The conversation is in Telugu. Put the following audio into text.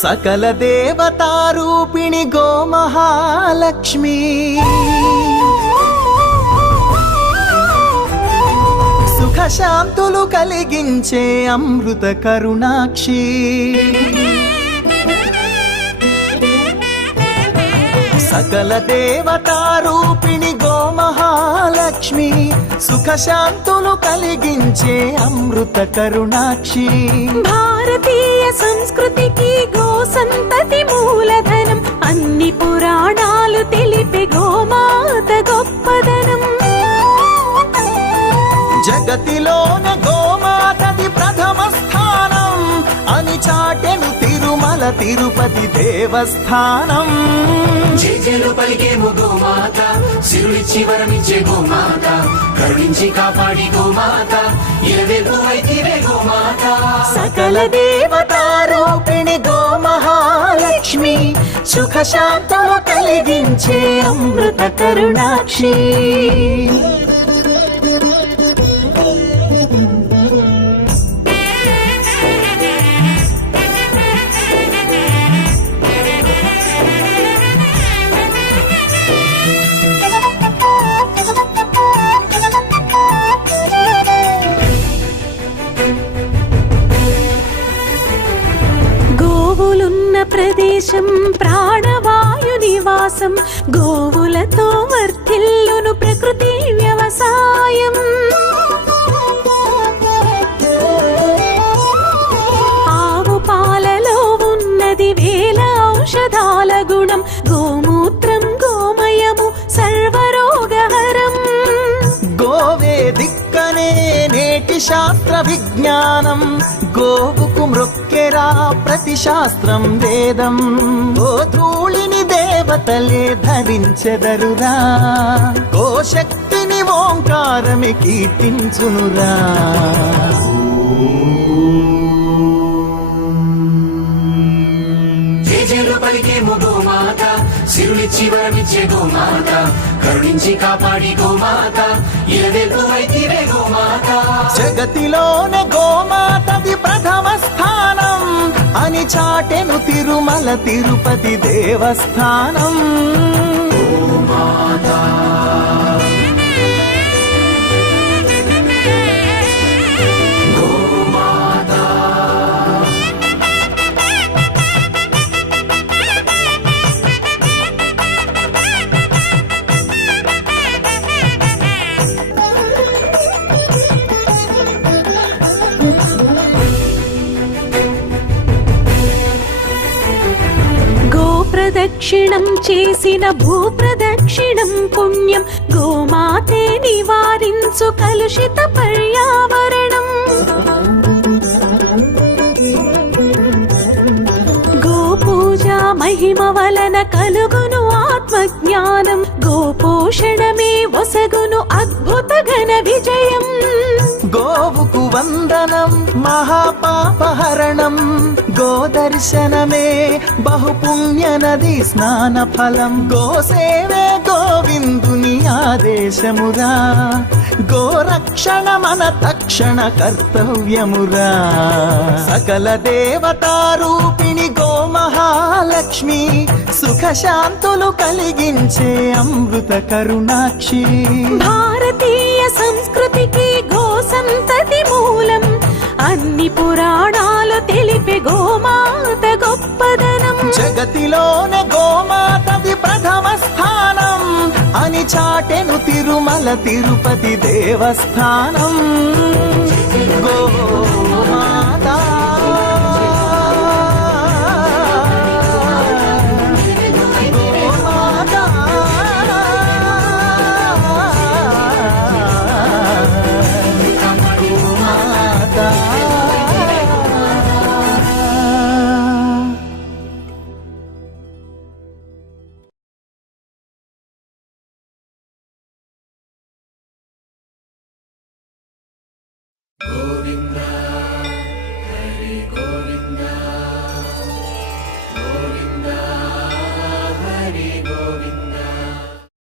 सकल देवतारूपिणि गोमहालक्ष्मी सुख शांतुलु कलिगिंचे अमृत करुणाक्षी सकल देवतारूपिणि गोमहालक्ष्मी सुख शांतुलु कलिगिंचे अमृत करुणाक्षी भारतीय संस्कृतिकी गो संतति मूलधनं अन्नि पुराणालु तेलिपे गोमात गोप्पदनं जगतिलोने गोमातदि प्रथम स्थानं अनि चाटेनु तिरुमल तिरुपति देवस्थानं జేజేలు పలికేము గోమాత సిరులిచ్చి వరమిచ్చే గోమాత కరుణించి కాపాడి గోమాత ఇలవెల్పువైతివే గోమాత सकल देवतारूपिणि गोमहालक्ष्मी सुख शांतुलु कलिगिंचे अमृत करुणाक्षी ప్రదేశం ప్రాణవాయు నివాసం గోవులతో వర్ధిల్లును ప్రకృతి వ్యవసాయం ఆవు పాలలో ఉన్నది వేల ఔషధాల గుణం గోమూత్రం గోమయము సర్వరోగహరం గోవే దిక్కనే నేటి శాస్త్ర విజ్ఞానం గోవుకు మృక్కెరా ప్రతి శాస్త్రం వేదం గోధూళిని దేవతలే ధరించెదరురా గోశక్తిని ఓంకారమే కీర్తించునురా జేజేలు పలికేము గోమాత సిరులిచ్చి వరమిచ్చే గోమాత కరుణించి కాపాడి గోమాత ఇలవెల్పువైతివే గోమాత జగతిలోనే గోమాతది ప్రథమ స్థానం అని చాటెను తిరుమల తిరుపతి దేవస్థానం గోమాత ప్రదక్షిణం చేసిన భూప్రదక్షిణం పుణ్యం గోమాతే నివారించు కలుషిత పర్యావరణం గోపూజ మహిమ వలన కలుగును ఆత్మజ్ఞానం గోపోషణమే వసగును అద్భుత ఘన విజయం గోవుకు వందనం మహాపాపహరణం గోదర్శనమే బహుపుణ్య నది స్నాన ఫలం గోసేవే గోవిందుని ఆదేశమురా గోరక్షణ మన తక్షణ కర్తవ్యమురా సకల దేవతారూపిణి గోమహాలక్ష్మి సుఖ శాంతులు కలిగించే అమృత కరుణాక్షి భారతీయ సంస్కృతికి గో సంతతి మూలం అన్ని పురాణాలు తెలిపే గోమాత గొప్పదనం జగతిలోనే గోమాతది ప్రథమ స్థానం అని చాటెను తిరుమల తిరుపతి దేవస్థానం గోమాత గోవింద